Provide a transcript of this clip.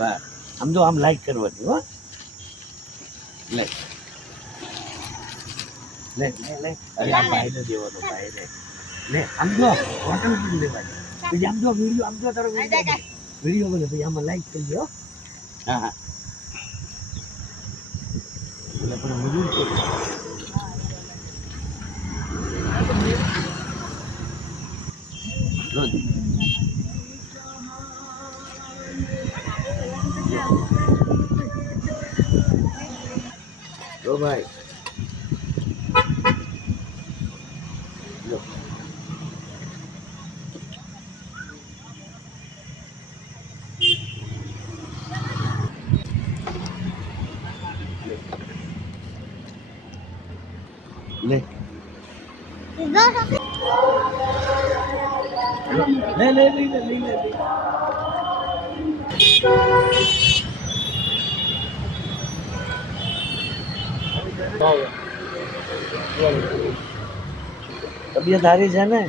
બસ આમ તો આમ લાઈક કરવાની હો લે લે લે લે અરે આ ભાઈને દેવાનો ભાઈને લે આમ જો હોટલ પણ લેવાની પછી આમ જો વિડીયો આમ જો તારો વિડીયો બને પછી આમાં લાઈક કરજો હા હા એટલે પણ મજૂર છે લો ભાઈ લો લે લે લે લે લે લે લે તબિયત સારી છે ને